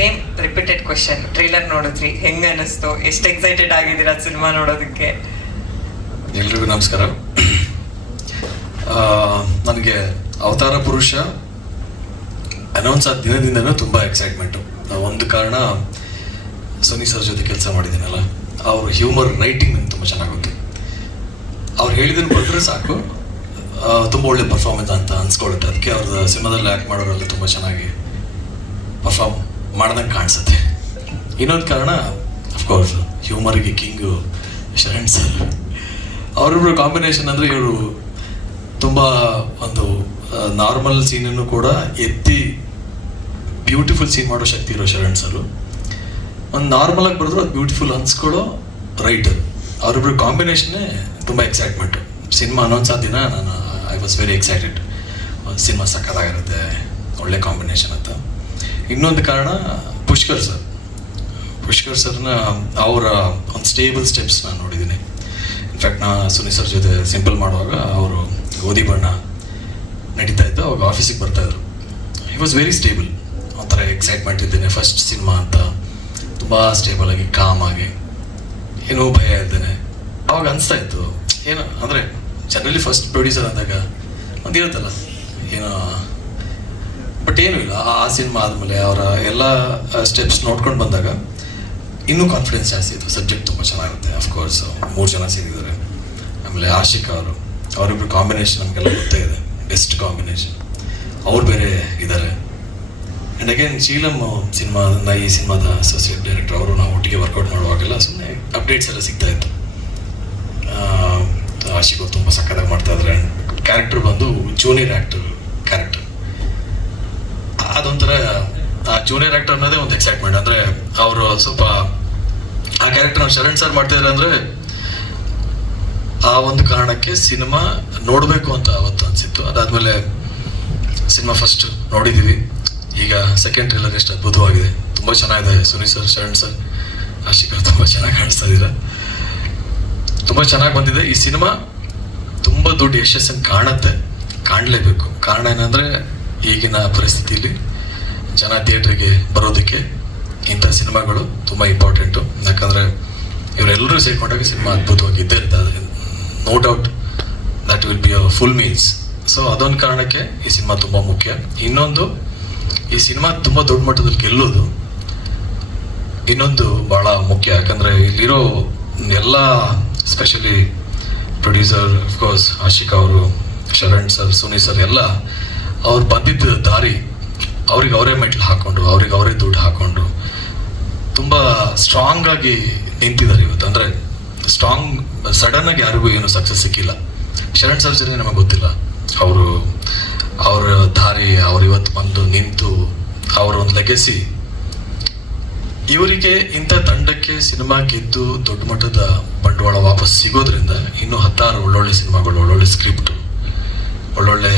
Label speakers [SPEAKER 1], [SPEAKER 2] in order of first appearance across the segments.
[SPEAKER 1] Same repeated question trailer ನೋಡಿದ್ರಿ. ಹೆಂಗ ಅನಿಸ್ತು? ಎಷ್ಟು ಎಕ್ಸೈಟೆಡ್ ಆಗಿದ್ದೀರಾ ಸಿನಿಮಾ ನೋಡೋದಕ್ಕೆ?
[SPEAKER 2] ಎಲ್ರಿಗೂ ನಮಸ್ಕಾರ. ನನಗೆ ಅವತಾರ ಪುರುಷ ಅನೌನ್ಸ್ ಆದ ದಿನದಿಂದನೂ ತುಂಬ ಎಕ್ಸೈಟ್ಮೆಂಟು ಒಂದು ಕಾರಣ ಸುನಿ ಸರ್ ಜೊತೆ ಕೆಲಸ ಮಾಡಿದ್ದೀನಲ್ಲ, ಅವ್ರ ಹ್ಯೂಮರ್ ರೈಟಿಂಗ್ ನಂಗೆ ತುಂಬ ಚೆನ್ನಾಗುತ್ತೆ ಅವ್ರು ಹೇಳಿದ್ದನ್ನು ಕೊಟ್ಟರೆ ಸಾಕು. ತುಂಬ ಒಳ್ಳೆ ಪರ್ಫಾರ್ಮೆನ್ಸ್ ಅಂತ ಅನ್ಸ್ಕೊಳ್ಳುತ್ತೆ ಅದಕ್ಕೆ ಅವ್ರದ್ದು ಸಿನಿಮಾದಲ್ಲಿ ಆ್ಯಕ್ಟ್ ಮಾಡೋರೆಲ್ಲ ತುಂಬ ಚೆನ್ನಾಗಿ ಪರ್ಫಾರ್ಮ್ ಮಾಡ್ದಂಗೆ ಕಾಣಿಸುತ್ತೆ. ಇನ್ನೊಂದು ಕಾರಣ ಅಫ್ಕೋರ್ಸ್ ಹ್ಯೂಮರ್ಗೆ ಕಿಂಗು ಶರಣ್ ಸರ್ ಅವರಿಬ್ರು ಕಾಂಬಿನೇಷನ್ ಅಂದರೆ ಇವರು ತುಂಬ ಒಂದು ನಾರ್ಮಲ್ ಸೀನನ್ನು ಕೂಡ ಎತ್ತಿ ಬ್ಯೂಟಿಫುಲ್ ಸೀನ್ ಮಾಡೋ ಶಕ್ತಿ ಇರೋ ಶರಣ್ ಸರು ಒಂದು ನಾರ್ಮಲಾಗಿ ಬರೆದ್ರು ಅದು ಬ್ಯೂಟಿಫುಲ್ ಅನ್ಸ್ಕೊಳ್ಳೋ ರೈಟರ್ ಅವರಿಬ್ರು ಕಾಂಬಿನೇಷನ್ನೇ ತುಂಬ ಎಕ್ಸೈಟ್ಮೆಂಟ್ ಸಿನಿಮಾ ಅನೌನ್ಸ್ ಆದ ದಿನ ನಾನು I was very excited cinema ಸಕ್ಕತ್ತಾಗಿರುತ್ತೆ ಒಳ್ಳೆ ಕಾಂಬಿನೇಷನ್ ಅಂತ. ಇನ್ನೊಂದು ಕಾರಣ ಪುಷ್ಕರ್ ಸರ್. ಪುಷ್ಕರ್ ಸರ್ನ ಅವರ ಒಂದು ಸ್ಟೇಬಲ್ ಸ್ಟೆಪ್ಸ್ ನಾನು ನೋಡಿದ್ದೀನಿ. ಇನ್ಫ್ಯಾಕ್ಟ್ ನಾ ಸುನಿ ಸರ್ ಜೊತೆ ಸಿಂಪಲ್ ಮಾಡುವಾಗ ಅವರು ಗೋಧಿ ಬಣ್ಣ ನಡೀತಾ ಇತ್ತು, ಅವಾಗ ಆಫೀಸಿಗೆ ಬರ್ತಾಯಿದ್ರು ಹಿ ವಾಸ್ ವೆರಿ ಸ್ಟೇಬಲ್ ಒಂಥರ ಎಕ್ಸೈಟ್ಮೆಂಟ್ ಇದ್ದೇನೆ ಫಸ್ಟ್ ಸಿನಿಮಾ ಅಂತ. ತುಂಬ ಸ್ಟೇಬಲ್ ಆಗಿ ಕಾಮ್ ಆಗಿ. ಏನೋ ಭಯ ಇದ್ದೇನೆ ಅವಾಗ ಅನಿಸ್ತಾ ಇತ್ತು, ಏನೋ, ಅಂದರೆ ಜನರಲಿ ಫಸ್ಟ್ ಪ್ರೊಡ್ಯೂಸರ್ ಅಂದಾಗ ಒಂದು ಇರುತ್ತಲ್ಲ, ಏನೋ ಬಟ್ ಏನೂ ಇಲ್ಲ. ಆ- ಸಿನಿಮಾ ಆದಮೇಲೆ ಅವರ ಎಲ್ಲ ಸ್ಟೆಪ್ಸ್ ನೋಡ್ಕೊಂಡು ಬಂದಾಗ ಇನ್ನೂ ಕಾನ್ಫಿಡೆನ್ಸ್ ಜಾಸ್ತಿ ಇತ್ತು. ಸಬ್ಜೆಕ್ಟ್ ತುಂಬ ಚೆನ್ನಾಗಿರುತ್ತೆ ಅಫ್ಕೋರ್ಸ್ ಮೂರು ಜನ ಸೇರಿದ್ದಾರೆ. ಆಮೇಲೆ ಆಶಿಕ್ ಅವರು ಅವರಿಬ್ಬರು ಕಾಂಬಿನೇಷನ್ ನಮಗೆಲ್ಲ ಗೊತ್ತೇ ಇದೆ. ಬೆಸ್ಟ್ ಕಾಂಬಿನೇಷನ್ ಅವ್ರು ಬೇರೆ ಇದ್ದಾರೆ. ಆ್ಯಂಡ್ ಅಗೇನ್ ಶೀಲಂ ಸಿನಿಮಾ ಈ ಸಿನಿಮಾದ ಅಸೋಸಿಯೇಟ್ ಡೈರೆಕ್ಟರ್ ಅವರು ನಾವು ಒಟ್ಟಿಗೆ ವರ್ಕೌಟ್ ಮಾಡುವಾಗೆಲ್ಲ ಸುಮ್ಮನೆ ಅಪ್ಡೇಟ್ಸ್ ಎಲ್ಲ ಸಿಗ್ತಾ ಇತ್ತು. ಆಶಿಕ್ ಅವ್ರು ತುಂಬ ಸಕ್ಕತ್ತಾಗಿ ಮಾಡ್ತಾ ಇದ್ದಾರೆ. ಕ್ಯಾರೆಕ್ಟರ್ ಬಂದು ಜೂನಿಯರ್ ಆ್ಯಕ್ಟರ್ ಅದೊಂಥರ ಜೂನಿಯರ್ ಆಕ್ಟರ್ ಅನ್ನೋದೇ ಒಂದು ಎಕ್ಸೈಟ್ಮೆಂಟ್ ಅಂದ್ರೆ ಅವರು ಸ್ವಲ್ಪ, ಆ ಕ್ಯಾರೆಕ್ಟರ್ ಶರಣ್ ಸರ್ ಮಾಡ್ತಿದ್ದಾರೆ ಅಂದ್ರೆ, ಆ ಒಂದು ಕಾರಣಕ್ಕೆ ಸಿನಿಮಾ ನೋಡಬೇಕು ಅಂತ ಅವತ್ತು ಅನ್ಸಿತ್ತು. ಅದಾದ್ಮೇಲೆ ಸಿನಿಮಾ ಫಸ್ಟ್ ನೋಡಿದೀವಿ. ಈಗ ಸೆಕೆಂಡ್ ಟ್ರೇಲರ್ ಎಷ್ಟು ಅದ್ಭುತವಾಗಿದೆ. ತುಂಬಾ ಚೆನ್ನಾಗಿದೆ. ಸುನಿ ಸರ್ ಶರಣ್ ಸರ್ ಆಶಿಕರ್ ತುಂಬಾ ಚೆನ್ನಾಗಿ ಕಾಣಿಸ್ತಾ ಇದ್ದೀರಾ? ತುಂಬಾ ಚೆನ್ನಾಗಿ ಬಂದಿದೆ. ಈ ಸಿನಿಮಾ ತುಂಬಾ ದೊಡ್ಡ ಯಶಸ್ಸನ್ನು ಕಾಣುತ್ತೆ. ಕಾಣಲೇಬೇಕು. ಕಾರಣ ಏನಂದ್ರೆ ಈಗಿನ ಪರಿಸ್ಥಿತಿಯಲ್ಲಿ ಜನ ಥಿಯೇಟ್ರಿಗೆ ಬರೋದಕ್ಕೆ ಇಂಥ ಸಿನಿಮಾಗಳು ತುಂಬ ಇಂಪಾರ್ಟೆಂಟು ಯಾಕಂದರೆ ಇವರೆಲ್ಲರೂ ಸೇರ್ಕೊಂಡಾಗ ಸಿನಿಮಾ ಅದ್ಭುತವಾಗಿ ಇದ್ದೇ ಇರ್ತದೆ no doubt that will be a full means so ಅದೊಂದು ಕಾರಣಕ್ಕೆ ಈ ಸಿನಿಮಾ ತುಂಬ ಮುಖ್ಯ. ಇನ್ನೊಂದು, ಈ ಸಿನಿಮಾ ತುಂಬ ದೊಡ್ಡ ಮಟ್ಟದಲ್ಲಿ ಗೆಲ್ಲೋದು ಇನ್ನೊಂದು ಬಹಳ ಮುಖ್ಯ. ಯಾಕಂದ್ರೆ ಇಲ್ಲಿರೋ ಎಲ್ಲ ಸ್ಪೆಷಲಿ ಪ್ರೊಡ್ಯೂಸರ್ ಅಫ್ಕೋರ್ಸ್ ಆಶಿಕ್ ಅವರು, ಶರಣ್ ಸರ್ ಸುನಿ ಸರ್ ಎಲ್ಲ, ಅವ್ರು ಬಂದಿದ್ದ ದಾರಿ ಅವ್ರಿಗೆ ಅವರೇ ಮೆಟ್ಲು ಹಾಕೊಂಡ್ರು, ಅವ್ರಿಗೆ ಅವರೇ ದುಡ್ಡು ಹಾಕೊಂಡ್ರು. ತುಂಬ ಸ್ಟ್ರಾಂಗ್ ಆಗಿ ನಿಂತಿದ್ದಾರೆ ಇವತ್ತು. ಅಂದ್ರೆ ಸ್ಟ್ರಾಂಗ್ ಸಡನ್ ಆಗಿ ಯಾರಿಗೂ ಏನು ಸಕ್ಸಸ್ ಸಿಕ್ಕಿಲ್ಲ. ಶರಣ್ ಸರ್ ನಮಗೆ ಗೊತ್ತಿಲ್ಲ. ಅವರು, ಅವರ ದಾರಿ, ಅವ್ರು ಇವತ್ತು ಬಂದು ನಿಂತು ಅವರ ಒಂದು ಲೆಗೆಸಿ ಇವರಿಗೆ ಇಂಥ ತಂಡಕ್ಕೆ ಸಿನಿಮಾ ಗೆದ್ದು ದೊಡ್ಡ ಮಟ್ಟದ ಬಂಡವಾಳ ವಾಪಸ್ ಸಿಗೋದ್ರಿಂದ ಇನ್ನೂ ಹತ್ತಾರು ಒಳ್ಳೊಳ್ಳೆ ಸಿನಿಮಾಗಳು, ಒಳ್ಳೊಳ್ಳೆ ಸ್ಕ್ರಿಪ್ಟ್ ಒಳ್ಳೊಳ್ಳೆ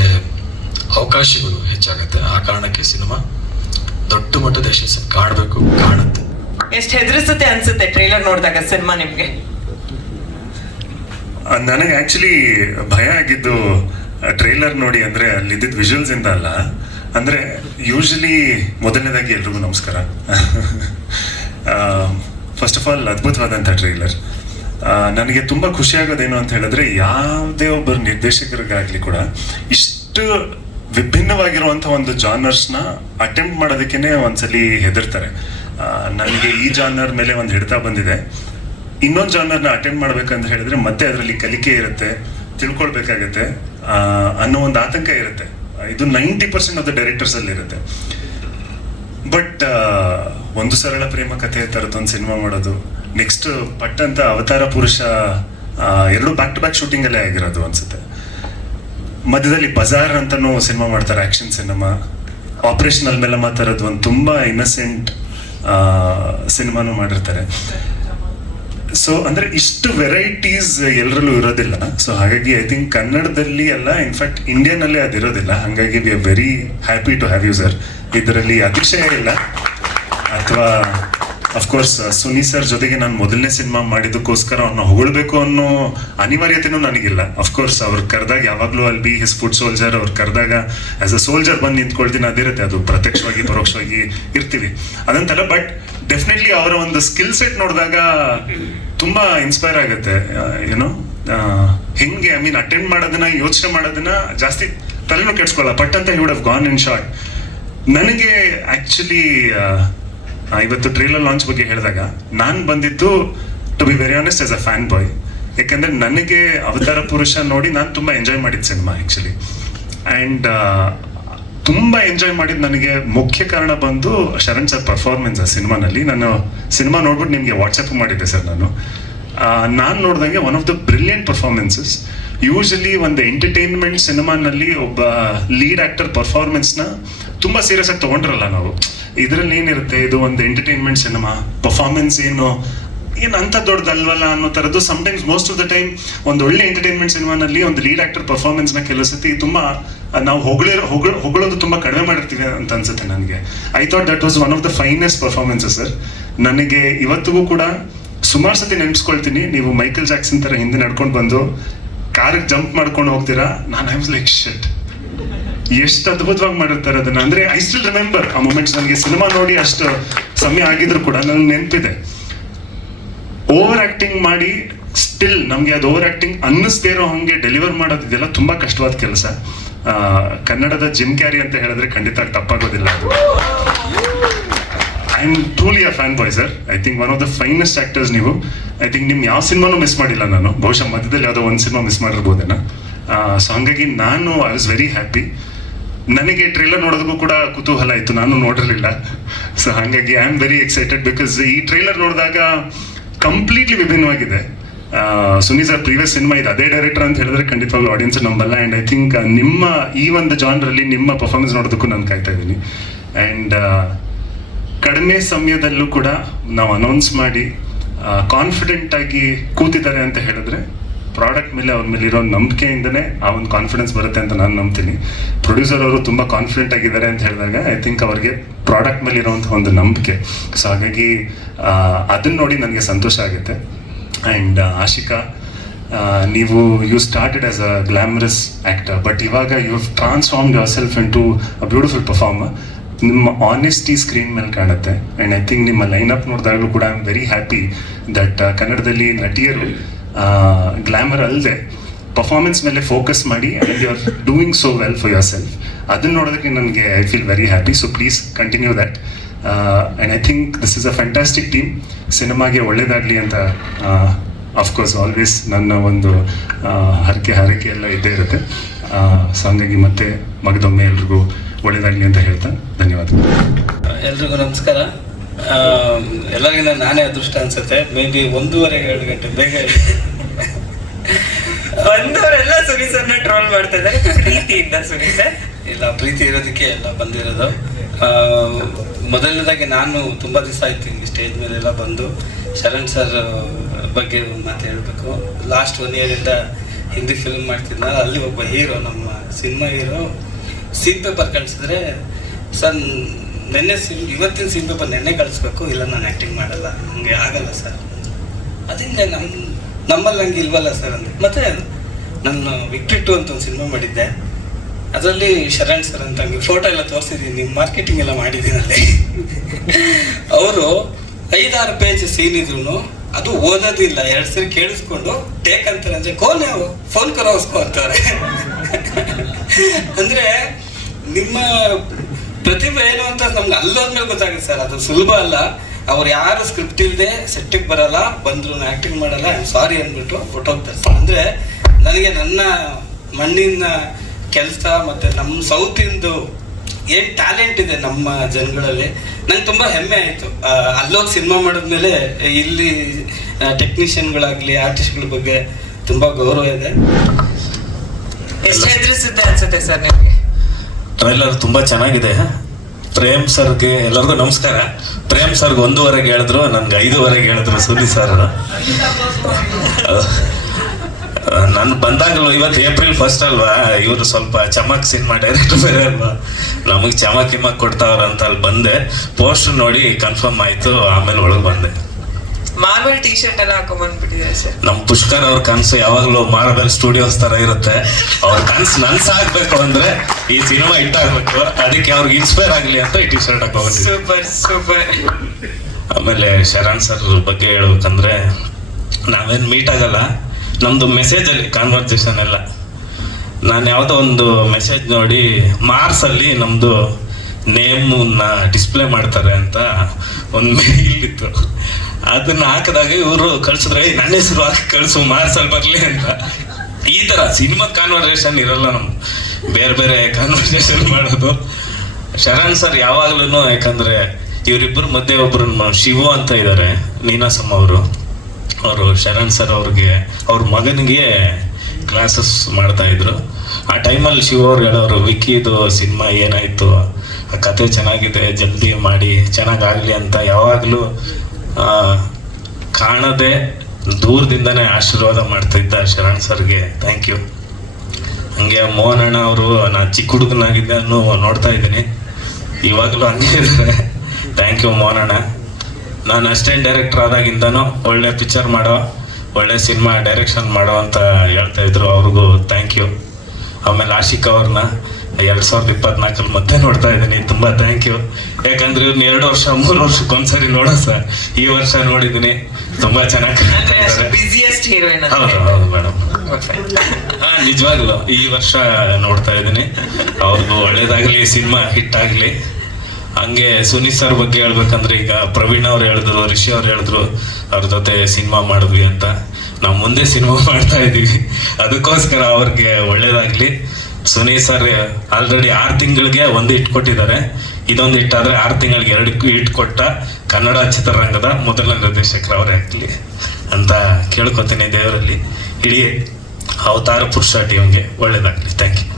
[SPEAKER 2] ಅವಕಾಶಗಳು ಹೆಚ್ಚಾಗುತ್ತೆ. ಆ ಕಾರಣಕ್ಕೆ ಸಿನಿಮಾ ದೊಡ್ಡ ಮಟ್ಟದ ಯಶಸ್ಸನ್ನು ಕಾಣಬೇಕು ಕಾಣುತ್ತೆ.
[SPEAKER 1] ಎಷ್ಟು ಹೆದರಿಸುತ್ತೆ ಅನ್ಸುತ್ತೆ ಟ್ರೈಲರ್ ನೋಡಿದಾಗ ಸಿನಿಮಾ ನಿಮಗೆ?
[SPEAKER 3] ನನಗೆ ಆಕ್ಚುಲಿ ಭಯ ಆಗಿದ್ದು ಟ್ರೈಲರ್ ನೋಡಿ ಅಂದ್ರೆ ಅಲ್ಲಿದ್ದ ವಿಜುವಲ್ಸ್ ಇಂದ ಅಲ್ಲ. ಅಂದ್ರೆ ಯೂಶಲಿ ಮೊದಲನೇದಾಗಿ ಎಲ್ರಿಗೂ ನಮಸ್ಕಾರ. ಫಸ್ಟ್ ಆಫ್ ಆಲ್ ಅದ್ಭುತವಾದಂಥ ಟ್ರೈಲರ್ ನನಗೆ ತುಂಬಾ ಖುಷಿ ಆಗೋದೇನು ಅಂತ ಹೇಳಿದ್ರೆ ಯಾವುದೇ ಒಬ್ಬರು ನಿರ್ದೇಶಕರಿಗಾಗಲಿ ಕೂಡ ಇಷ್ಟು ವಿಭಿನ್ನವಾಗಿರುವಂತಹ ಒಂದು ಜಾನರ್ಸ್ನ ಅಟೆಂಪ್ಟ್ ಮಾಡೋದಕ್ಕೇನೆ ಒಂದ್ಸಲಿ ಹೆದರ್ತಾರೆ. ನನಗೆ ಈ ಜಾನರ್ ಮೇಲೆ ಒಂದು ಹಿಡಿತ ಬಂದಿದೆ. ಇನ್ನೊಂದು ಜಾನರ್ನ ಅಟೆಂಡ್ ಮಾಡ್ಬೇಕಂತ ಹೇಳಿದ್ರೆ ಮತ್ತೆ ಅದರಲ್ಲಿ ಕಲಿಕೆ ಇರುತ್ತೆ, ತಿಳ್ಕೊಳ್ಬೇಕಾಗತ್ತೆ ಅನ್ನೋ ಒಂದು ಆತಂಕ ಇರುತ್ತೆ. ಇದು ninety percent of the directors ಅಲ್ಲಿ ಇರುತ್ತೆ. ಬಟ್ ಒಂದು ಸರಳ ಪ್ರೇಮ ಕಥೆ ಒಂದು ಸಿನಿಮಾ ಮಾಡೋದು ನೆಕ್ಸ್ಟ್ ಪಟ್ಟಂತ ಅವತಾರ ಪುರುಷ ಎರಡು ಬ್ಯಾಕ್ ಟು ಬ್ಯಾಕ್ ಶೂಟಿಂಗ್ ಅಲ್ಲೇ ಆಗಿರೋದು ಅನ್ಸುತ್ತೆ. ಮಧ್ಯದಲ್ಲಿ ಬಜಾರ್ ಅಂತನೂ ಸಿನಿಮಾ ಮಾಡ್ತಾರೆ, ಆಕ್ಷನ್ ಸಿನಿಮಾ. ಆಪರೇಷನ್ ಮೇಲೆ ಮಾತಾಡೋದು ಒಂದು ತುಂಬಾ ಇನ್ನಸೆಂಟ್ ಸಿನಿಮಾನು ಮಾಡಿರ್ತಾರೆ. ಸೊ ಅಂದ್ರೆ ಇಷ್ಟು ವೆರೈಟೀಸ್ ಎಲ್ಲರಲ್ಲೂ ಇರೋದಿಲ್ಲ. ಸೊ ಹಾಗಾಗಿ ಐ ಥಿಂಕ್ ಕನ್ನಡದಲ್ಲಿ ಅಲ್ಲ ಇನ್ಫ್ಯಾಕ್ಟ್ ಇಂಡಿಯನ್ ಅದು ಅದಿರೋದಿಲ್ಲ ಹಾಗಾಗಿ we are very happy to have you sir ಇದರಲ್ಲಿ ಅತಿಶಯ ಇಲ್ಲ. ಅಥವಾ ಅಫ್ಕೋರ್ಸ್ ಸುನಿ ಸರ್ ಜೊತೆಗೆ ನಾನು ಮೊದಲನೇ ಸಿನಿಮಾ ಮಾಡಿದ್ದಕ್ಕೋಸ್ಕರ ಅವ್ರನ್ನ ಹೊಗಳ್ಬೇಕು ಅನ್ನೋ ಅನಿವಾರ್ಯತೆನೂ ನನಗಿಲ್ಲ. ಅಫ್ಕೋರ್ಸ್ ಅವ್ರು ಕರೆದಾಗ ಯಾವಾಗಲೂ ಅಲ್ಲಿ ಬಿ ಹಿಸ್ ಫುಡ್ ಸೋಲ್ಜರ್ ಅವ್ರು ಕರೆದಾಗ ಆಸ್ ಅ ಸೋಲ್ಜರ್ ಬಂದು ನಿಂತ್ಕೊಳ್ತೀನಿ ಅದಿರುತ್ತೆ ಅದು ಪ್ರತ್ಯಕ್ಷವಾಗಿ, ಪರೋಕ್ಷವಾಗಿ ಇರ್ತೀವಿ. ಅದಂತಲ್ಲ ಬಟ್ ಡೆಫಿನೆಟ್ಲಿ ಅವರ ಒಂದು ಸ್ಕಿಲ್ ಸೆಟ್ ನೋಡಿದಾಗ ತುಂಬಾ ಇನ್ಸ್ಪೈರ್ ಆಗುತ್ತೆ. ಏನೋ ಹೆಂಗೆ ಐ ಮೀನ್ ಅಟೆಂಡ್ ಮಾಡೋದನ್ನ, ಯೋಚನೆ ಮಾಡೋದನ್ನ ಜಾಸ್ತಿ ತಲೆನೂ ಕೆಡ್ಸ್ಕೊಳ್ಳಲ್ಲ ಬಟ್ ಅಂತ would have gone in short ನನಗೆ ಆಕ್ಚುಲಿ ಇವತ್ತು ಟ್ರೇಲರ್ ಲಾಂಚ್ ಬಗ್ಗೆ ಹೇಳಿದಾಗ, ನಾನು ಬಂದಿದ್ದು to be very honest as a fan boy ಯಾಕಂದ್ರೆ ನನಗೆ ಅವತಾರ ಪುರುಷ ನೋಡಿ ನಾನು ತುಂಬಾ ಎಂಜಾಯ್ ಮಾಡಿದ್ದು ಸಿನಿಮಾ ಆ್ಯಕ್ಚುಲಿ ಆ್ಯಂಡ್ ತುಂಬಾ ಎಂಜಾಯ್ ಮಾಡಿದ ನನಗೆ ಮುಖ್ಯ ಕಾರಣ ಬಂದು ಶರಣ್ ಸರ್ ಪರ್ಫಾರ್ಮೆನ್ಸ್ ಆ ಸಿನಿಮಾನಲ್ಲಿ ನಾನು ಸಿನಿಮಾ ನೋಡ್ಬಿಟ್ಟು ನಿಮಗೆ ವಾಟ್ಸಪ್ ಮಾಡಿದ್ದೆ ಸರ್ ನಾನು. ನಾನು ನೋಡ್ದಂಗೆ one of the brilliant performances usually ಒಂದು ಎಂಟರ್ಟೈನ್ಮೆಂಟ್ ಸಿನಿಮಾನಲ್ಲಿ ಒಬ್ಬ ಲೀಡ್ ಆಕ್ಟರ್ ಪರ್ಫಾರ್ಮೆನ್ಸ್ನ ತುಂಬಾ ಸೀರಿಯಸ್ ಆಗಿ ತಗೊಂಡ್ರಲ್ಲ ನಾವು. ಇದರಲ್ಲಿ ಏನಿರುತ್ತೆ? ಇದು ಒಂದು ಎಂಟರ್ಟೈನ್ಮೆಂಟ್ ಸಿನಿಮಾ ಪರ್ಫಾರ್ಮೆನ್ಸ್ ಏನು? ಏನು ಅಂತ ದೊಡ್ಡದಲ್ವಲ್ಲ ಅನ್ನೋ ಥರದ್ದು sometimes most of the time ಒಂದು ಒಳ್ಳೆ ಎಂಟರ್ಟೈನ್ಮೆಂಟ್ ಸಿನಿಮಾನಲ್ಲಿ ಒಂದು ಲೀಡ್ ಆಕ್ಟರ್ ಪರ್ಫಾರ್ಮೆನ್ಸ್ನ ಕೆಲವು ಸತಿ ತುಂಬಾ ನಾವು ಹೊಗಳಿರೋ ಹೊಗಳ ಹೊಗಳೋದು ತುಂಬಾ ಕಡಿಮೆ ಮಾಡಿರ್ತೀವಿ ಅಂತ ಅನ್ಸುತ್ತೆ ನನಗೆ. I thought that was one of the finest performances sir ನನಗೆ ಇವತ್ತಿಗೂ ಕೂಡ ಸುಮಾರು ಸತಿ ನೆನೆಸ್ಕೊಳ್ತೀನಿ. ನೀವು ಮೈಕಲ್ ಜಾಕ್ಸನ್ ತರ ಹಿಂದೆ ನಡ್ಕೊಂಡು ಬಂದು ಕಾರಿಗೆ ಜಂಪ್ ಮಾಡ್ಕೊಂಡು ಹೋಗ್ತೀರಾ? ನಾನು ಐ ವಾಸ್ ಲೈಕ್ ಶಟ್ ಎಷ್ಟು ಅದ್ಭುತವಾಗಿ ಮಾಡಿರ್ತಾರೆ ಅದನ್ನ. ಅಂದ್ರೆ ಐ ಸ್ಟಿಲ್ ರಿಮೆಂಬರ್ ಆ ಮೂಮೆಂಟ್ಸ್ ನನಗೆ ಸಿನಿಮಾ ನೋಡಿ ಅಷ್ಟು ಸಮಯ ಆಗಿದ್ರು ಕೂಡ ನನಗೆ ನೆನಪಿದೆ. ಓವರ್ ಆಕ್ಟಿಂಗ್ ಮಾಡಿ ಸ್ಟಿಲ್ ನಮಗೆ ಅದು ಓವರ್ ಆಕ್ಟಿಂಗ್ ಅನ್ನಿಸ್ದೇ ಇರೋ ಹಂಗೆ ಡೆಲಿವರ್ ಮಾಡೋದಿದೆಲ್ಲ ತುಂಬಾ ಕಷ್ಟವಾದ ಕೆಲಸ. ಕನ್ನಡದ ಜಿಮ್ ಕ್ಯಾರಿ ಅಂತ ಹೇಳಿದ್ರೆ ಖಂಡಿತ ತಪ್ಪಾಗೋದಿಲ್ಲ ಅದು. I am truly a fan boy sir I think one of the finest actors ನೀವು. ಐ ಥಿಂಕ್ ನಿಮ್ ಯಾವ ಸಿನಿಮಾನು ಮಿಸ್ ಮಾಡಿಲ್ಲ ನಾನು. ಬಹುಶಃ ಮಧ್ಯದಲ್ಲಿ ಯಾವುದೋ ಒಂದು ಸಿನಿಮಾ ಮಿಸ್ ಮಾಡಿರ್ಬೋದೇನೋ. ಸೊ ಹಂಗಾಗಿ ನಾನು ಐ ವಾಸ್ ವೆರಿ ಹ್ಯಾಪಿ ನನಗೆ ಟ್ರೇಲರ್ ನೋಡೋದಕ್ಕೂ ಕೂಡ ಕುತೂಹಲ ಇತ್ತು ನಾನು ನೋಡಿರಲಿಲ್ಲ. ಸೊ ಹಾಗಾಗಿ I am very excited because ಈ ಟ್ರೇಲರ್ ನೋಡಿದಾಗ ಕಂಪ್ಲೀಟ್ಲಿ ವಿಭಿನ್ನವಾಗಿದೆ. ಸುನಿ ಸರ್ ಪ್ರೀವಿಯಸ್ ಸಿನಿಮಾ ಇದು ಅದೇ ಡೈರೆಕ್ಟರ್ ಅಂತ ಹೇಳಿದ್ರೆ ಖಂಡಿತವಾಗ್ಲೂ ಆಡಿಯನ್ಸ್ ನಂಬಲ್ಲ. ಆ್ಯಂಡ್ ಐ ಥಿಂಕ್ ನಿಮ್ಮ ಈ ಒಂದು ಜಾನ್ರಲ್ಲಿ ನಿಮ್ಮ ಪರ್ಫಾರ್ಮೆನ್ಸ್ ನೋಡೋದಕ್ಕೂ ನಾನು ಕಾಯ್ತಾ ಇದ್ದೀನಿ. ಆ್ಯಂಡ್ ಕಡಿಮೆ ಸಮಯದಲ್ಲೂ ಕೂಡ ನಾವು ಅನೌನ್ಸ್ ಮಾಡಿ ಕಾನ್ಫಿಡೆಂಟ್ ಆಗಿ ಕೂತಿದ್ದಾರೆ ಅಂತ ಹೇಳಿದ್ರೆ ಪ್ರಾಡಕ್ಟ್ ಮೇಲೆ ಅವ್ರ ಮೇಲೆ ಇರೋ ನಂಬಿಕೆಯಿಂದನೇ ಆ ಒಂದು ಕಾನ್ಫಿಡೆನ್ಸ್ ಬರುತ್ತೆ ಅಂತ ನಾನು ನಂಬ್ತೀನಿ. ಪ್ರೊಡ್ಯೂಸರ್ ಅವರು ತುಂಬ ಕಾನ್ಫಿಡೆಂಟ್ ಆಗಿದ್ದಾರೆ ಅಂತ ಹೇಳಿದಾಗ ಐ ಥಿಂಕ್ ಅವ್ರಿಗೆ ಪ್ರಾಡಕ್ಟ್ ಮೇಲೆ ಇರೋವಂಥ ಒಂದು ನಂಬಿಕೆ. ಸೊ ಹಾಗಾಗಿ ಅದನ್ನ ನೋಡಿ ನನಗೆ ಸಂತೋಷ ಆಗುತ್ತೆ. ಆ್ಯಂಡ್ ಆಶಿಕಾ ನೀವು you started as a glamorous actor but ಇವಾಗ you have transform yourself into a beautiful performer ನಿಮ್ಮ ಆನೆಸ್ಟಿ ಸ್ಕ್ರೀನ್ ಮೇಲೆ ಕಾಣುತ್ತೆ. ಆ್ಯಂಡ್ ಐ ಥಿಂಕ್ ನಿಮ್ಮ ಲೈನ್ ಅಪ್ ನೋಡಿದಾಗಲೂ ಕೂಡ I am very happy that ಕನ್ನಡದಲ್ಲಿ ನಟಿಯರು ಗ್ಲಾಮರ್ ಅಲ್ಲದೆ ಪರ್ಫಾರ್ಮೆನ್ಸ್ ಮೇಲೆ ಫೋಕಸ್ ಮಾಡಿ and you are doing so well for yourself ಅದನ್ನ ನೋಡೋದಕ್ಕೆ ನನಗೆ I feel very happy so please continue that and I think this is a fantastic team ಸಿನಿಮಾಗೆ ಒಳ್ಳೇದಾಗಲಿ ಅಂತ ಅಫ್ಕೋರ್ಸ್ ಆಲ್ವೇಸ್ ನನ್ನ ಒಂದು ಹರಕೆ ಹರಕೆ ಎಲ್ಲ ಇದ್ದೇ ಇರುತ್ತೆ. ಸೊ ಹಂಗಾಗಿ ಮತ್ತೆ ಮಗದೊಮ್ಮೆ ಎಲ್ರಿಗೂ ಒಳ್ಳೇದಾಗಲಿ ಅಂತ ಹೇಳ್ತಾ ಧನ್ಯವಾದಗಳು.
[SPEAKER 4] ಎಲ್ರಿಗೂ ನಮಸ್ಕಾರ. ಎಲ್ಲರಿಗಿಂತ ನಾನೇ ಅದೃಷ್ಟ ಅನ್ಸುತ್ತೆ. ಮೇ ಬಿ ಒಂದೂವರೆ ಎರಡು ಗಂಟೆ ಬೇಗ
[SPEAKER 1] ಬಂದವರೆಲ್ಲ ಸುನಿ ಸರ್ನ ಟ್ರೋಲ್ ಮಾಡ್ತಾ ಇದ್ದಾರೆ. ಪ್ರೀತಿಯಿಂದ ಸುನಿ ಸರ್
[SPEAKER 4] ಇಲ್ಲ ಪ್ರೀತಿ ಇರೋದಕ್ಕೆ ಎಲ್ಲ ಬಂದಿರೋದು. ಮೊದಲನೇದಾಗಿ ನಾನು ತುಂಬ ದಿವಸ ಆಯ್ತು ಹಿಂಗೆ ಸ್ಟೇಜ್ ಮೇಲೆಲ್ಲ ಬಂದು. ಶರಣ್ ಸರ್ ಬಗ್ಗೆ ಮಾತು ಹೇಳಬೇಕು. ಲಾಸ್ಟ್ ಒನ್ ಇಯರಿಂದ ಹಿಂದಿ ಫಿಲ್ಮ್ ಮಾಡ್ತಿದ್ದ ಅಲ್ಲಿ ಒಬ್ಬ ಹೀರೋ ನಮ್ಮ ಸಿನಿಮಾ ಹೀರೋ ಸೀನ್ ಪೇಪರ್ ಕಳಿಸಿದ್ರೆ ಸರ್ ನೆನ್ನೆ ಸಿಮ್ ಇವತ್ತಿನ ಸಿಮ್ ಪೇಪರ್ ನೆನ್ನೆ ಕಳಿಸ್ಬೇಕು, ಇಲ್ಲ ನಾನು ಆ್ಯಕ್ಟಿಂಗ್ ಮಾಡಲ್ಲ ನನಗೆ ಆಗಲ್ಲ ಸರ್ ಅದರಿಂದ ನಮ್ಮ ನಮ್ಮಲ್ಲಿ ಹಂಗೆ ಇಲ್ವಲ್ಲ ಸರ್ ಅಂದರೆ. ಮತ್ತೆ ನಾನು ವಿಕ್ಟ್ರಿ ಟು ಅಂತ ಒಂದು ಸಿನಿಮಾ ಮಾಡಿದ್ದೆ. ಅದರಲ್ಲಿ ಶರಣ್ ಸರ್ ಅಂತ ಹಂಗೆ ಫೋಟೋ ಎಲ್ಲ ತೋರಿಸಿದ್ದೀನಿ, ನೀವು ಮಾರ್ಕೆಟಿಂಗ್ ಎಲ್ಲ ಮಾಡಿದ್ದೀನಲ್ಲಿ ಅವರು ಐದಾರು ಪೇಜ್ ಸೀನ್ ಇದ್ರು ಅದು ಓದೋದಿಲ್ಲ. ಎರಡು ಸರಿ ಕೇಳಿಸ್ಕೊಂಡು ಟೇಕ್ ಅಂತಾರೆ ಅಂದರೆ ಕೋನ್ ಫೋನ್ ಕರೋಸ್ಕೋ ಅಂತಾರೆ. ಅಂದರೆ ನಿಮ್ಮ ಪ್ರತಿಭೆ ಏನು ಅಂತ ನಮ್ಗೆ ಅಲ್ಲೋದ್ಮೇಲೆ ಗೊತ್ತಾಗುತ್ತೆ ಸರ್. ಅದು ಸುಲಭ ಅಲ್ಲ. ಅವ್ರು ಯಾರು ಸ್ಕ್ರಿಪ್ಟ್ ಇಲ್ಲದೆ ಸೆಟ್ಟಿಗೆ ಬರಲ್ಲ, ಬಂದ್ರು ಆಕ್ಟಿಂಗ್ ಮಾಡಲ್ಲ. ಐ ಸಾರಿ ಅಂದ್ಬಿಟ್ಟು ಹೊಟ್ಟೋಗ್ತಾರೆ ಸರ್. ಅಂದ್ರೆ ನನಗೆ ನನ್ನ ಮಣ್ಣಿನ ಕೆಲಸ ಮತ್ತೆ ನಮ್ಮ ಸೌತಿಂದು ಏನು ಟ್ಯಾಲೆಂಟ್ ಇದೆ ನಮ್ಮ ಜನಗಳಲ್ಲಿ. ನಂಗೆ ತುಂಬಾ ಹೆಮ್ಮೆ ಆಯ್ತು. ಅಲ್ಲೋಗಿ ಸಿನಿಮಾ ಮಾಡಿದ್ಮೇಲೆ ಇಲ್ಲಿ ಟೆಕ್ನಿಷಿಯನ್ಗಳಾಗಲಿ ಆರ್ಟಿಸ್ಟ್ಗಳ ಬಗ್ಗೆ ತುಂಬಾ ಗೌರವ ಇದೆ.
[SPEAKER 1] ಎಷ್ಟು ಹೆದರಿಸುತ್ತೆ ಅನ್ಸುತ್ತೆ ಸರ್ ನಿಮ್ಗೆ?
[SPEAKER 5] ಟ್ರೈಲರ್ ತುಂಬಾ ಚೆನ್ನಾಗಿದೆ. ಪ್ರೇಮ್ ಸರ್ಗೆ ಎಲ್ಲರಿಗೂ ನಮಸ್ಕಾರ. ಪ್ರೇಮ್ ಸರ್ಗೆ ಒಂದೂವರೆಗೆ ಹೇಳಿದ್ರು ನನ್ಗೆ ಐದೂವರೆಗೆ ಹೇಳಿದ್ರು ಸುನಿ ಸರ್. ನಾನು ಬಂದಾಗಲೂ ಇವತ್ತು ಏಪ್ರಿಲ್ ಫಸ್ಟ್ ಅಲ್ವಾ? ಇವರು ಸ್ವಲ್ಪ ಚಮಕ್ ಸಿನಿಮಾ ಡೈರೆಕ್ಟರ್ ಬೇರೆ ಅಲ್ವಾ? ನಮಗೆ ಚಮಕ್ ಇಮಕ್ ಕೊಡ್ತಾವ್ರ ಅಂತ ಅಲ್ಲಿ ಬಂದೆ. ಪೋಸ್ಟರ್ ನೋಡಿ ಕನ್ಫರ್ಮ್ ಆಯ್ತು, ಆಮೇಲೆ ಒಳಗೆ ಬಂದೆ.
[SPEAKER 1] ಮಾರ್ವಲ್ ಟೀ ಶರ್ಟ್ ಎಲ್ಲ ಹಾಕೊಂಡ್ ಬಂದ್ಬಿಟ್ಟಿದ್ದಾರೆ ಸರ್.
[SPEAKER 5] ನಮ್ ಪುಷ್ಕರ್ ಅವ್ರ ಕನ್ಸು ಯಾವಾಗ್ಲೂ ಮಾರ್ಬಲ್ ಸ್ಟುಡಿಯೋಸ್ ತರ ಇರುತ್ತೆ. ಅವ್ರ ಕನ್ಸು ನನ್ಸಾಗ್ಬೇಕು ಅಂದ್ರೆ ಈ ಸಿನಿಮಾ ಇಟ್ಟಾಗ್ಬೇಕು ಅದಕ್ಕೆ ಅವ್ರಿಗೆ ಇನ್ಸ್ಪೈರ್ ಆಗ್ಲಿ ಅಂತ ಈ ಟಿ ಶರ್ಟ್ ಹಾಕೊಂಡ್
[SPEAKER 1] ಸೂಪರ್ ಸೂಪರ್.
[SPEAKER 5] ಆಮೇಲೆ ಶರಣ್ ಸರ್ ಬಗ್ಗೆ ಹೇಳ್ಬೇಕಂದ್ರೆ ನಾವೇನು ಮೀಟ್ ಆಗಲ್ಲ. ನಮ್ದು ಮೆಸೇಜ್ ಅಲ್ಲಿ ಕಾನ್ವರ್ಸೇಷನ್ ಎಲ್ಲ. ನಾನು ಯಾವುದೋ ಒಂದು ಮೆಸೇಜ್ ನೋಡಿ ಮಾರ್ಸ್ ಅಲ್ಲಿ ನಮ್ದು ನೇಮ್ನ ಡಿಸ್ಪ್ಲೇ ಮಾಡ್ತಾರೆ ಅಂತ ಒಂದು ಮೇಲ್ ಇತ್ತು. ಅದನ್ನ ಹಾಕಿದಾಗ ಇವರು ಕಳ್ಸಿದ್ರೆ "ಏಯ್, ನನ್ನ ಹೆಸರು ಹಾಕಿ ಕಳ್ಸು ಮಾರ್ಸ್ ಅಲ್ಲಿ ಬರ್ಲಿ ಅಂತ. ಈ ತರ ಸಿನಿಮಾ ಕಾನ್ವರ್ಸೇಷನ್ ಇರಲ್ಲ ನಮ್ ಬೇರೆ ಬೇರೆ ಕಾನ್ವರ್ಸೇಷನ್ ಮಾಡೋದು. ಶರಣ್ ಸರ್ ಯಾವಾಗ್ಲೂ ಯಾಕಂದ್ರೆ ಇವರಿಬ್ಬರು ಮಧ್ಯೆ ಒಬ್ರು ಶಿವು ಅಂತ ಇದ್ದಾರೆ ನೀನಾಸಮ್ಮ ಅವರು. ಅವರು ಶರಣ್ ಸರ್ ಅವ್ರಿಗೆ ಅವ್ರ ಮಗನಿಗೆ ಕ್ಲಾಸಸ್ ಮಾಡ್ತಾ ಇದ್ರು. ಆ ಟೈಮಲ್ಲಿ ಶಿವ ಅವ್ರು ಹೇಳೋರು ವಿಕಿದು ಸಿನಿಮಾ ಏನಾಯ್ತು? ಆ ಕತೆ ಚೆನ್ನಾಗಿದೆ ಜಲ್ದಿ ಮಾಡಿ ಚೆನ್ನಾಗಾಗ್ಲಿ ಅಂತ ಯಾವಾಗಲೂ ಕಾಣದೆ ದೂರದಿಂದನೇ ಆಶೀರ್ವಾದ ಮಾಡ್ತಿದ್ದ ಶರಣ್ ಸರ್ಗೆ. ಥ್ಯಾಂಕ್ ಯು ಹಂಗೆ ಮೋಹನ್ ಅಣ್ಣ ಅವರು, ನಾ ಚಿಕ್ಕ ಹುಡುಗನಾಗಿದ್ದನ್ನು ನೋಡ್ತಾ ಇದ್ದೀನಿ. ಇವಾಗಲೂ ಹಂಗೆ ಇದ್ದಾರೆ. ಥ್ಯಾಂಕ್ ಯು ಮೋಹನ್ ಅಣ್ಣ. ನಾನು ಅಸಿಸ್ಟೆಂಟ್ ಡೈರೆಕ್ಟರ್ ಆದಾಗಿಂದನೂ ಒಳ್ಳೆ ಪಿಕ್ಚರ್ ಮಾಡೋ, ಒಳ್ಳೆ ಸಿನಿಮಾ ಡೈರೆಕ್ಷನ್ ಮಾಡೋ ಅಂತ ಹೇಳ್ತಾ ಇದ್ರು ಅವ್ರಿಗೂ. ಥ್ಯಾಂಕ್ ಯು ಆಮೇಲೆ ಆಶಿಕ್ ಅವ್ರನ್ನ ಎರಡ್ ಸಾವಿರದ ಇಪ್ಪತ್ನಾಲ್ಕಲ್ಲಿ ಮತ್ತೆ ನೋಡ್ತಾ ಇದ್ದೀನಿ. ತುಂಬಾ ಥ್ಯಾಂಕ್ ಯು ಯಾಕಂದ್ರೆ ಇವ್ರನ್ನ ಎರಡು ವರ್ಷ ಮೂರು ವರ್ಷಕ್ಕೊಂದ್ಸರಿ ನೋಡೋ ಸರ್. ಈ ವರ್ಷ ನೋಡಿದ್ದೀನಿ. ತುಂಬಾ ಚೆನ್ನಾಗಿ ಹೌದು ಹೌದು ಮೇಡಮ್ ಹಾ ನಿಜವಾಗ್ಲು ಈ ವರ್ಷ ನೋಡ್ತಾ ಇದ್ದೀನಿ. ಅವ್ರಿಗೂ ಒಳ್ಳೇದಾಗ್ಲಿ ಸಿನಿಮಾ ಹಿಟ್ ಆಗ್ಲಿ. ಹಂಗೆ ಸುನೀತ್ ಸರ್ ಬಗ್ಗೆ ಹೇಳ್ಬೇಕಂದ್ರೆ ಈಗ ಪ್ರವೀಣ್ ಅವ್ರು ಹೇಳಿದ್ರು ರಿಷಿ ಅವ್ರು ಹೇಳಿದ್ರು ಅವ್ರ ಜೊತೆ ಸಿನಿಮಾ ಮಾಡಿದ್ವಿ ಅಂತ. ನಾವು ಮುಂದೆ ಸಿನಿಮಾ ಮಾಡ್ತಾ ಇದ್ದೀವಿ ಅದಕ್ಕೋಸ್ಕರ ಅವ್ರಿಗೆ ಒಳ್ಳೇದಾಗ್ಲಿ. ಸುನೀತ್ ಸರ್ ಆಲ್ರೆಡಿ ಆರು ತಿಂಗಳಿಗೆ ಒಂದು ಇಟ್ ಕೊಟ್ಟಿದ್ದಾರೆ. ಇದೊಂದು ಹಿಟ್ಟಾದರೆ ಆರು ತಿಂಗಳಿಗೆ ಎರಡಕ್ಕೂ ಇಟ್ ಕೊಟ್ಟ ಕನ್ನಡ ಚಿತ್ರರಂಗದ ಮೊದಲ ನಿರ್ದೇಶಕರು ಆಗಲಿ ಅಂತ ಕೇಳ್ಕೊತೀನಿ ದೇವರಲ್ಲಿ. ಇಡೀ, ಅವತಾರ ಪುರುಷ ಟೀಮ್ಗೆ ಒಳ್ಳೇದಾಗ್ಲಿ. Thank you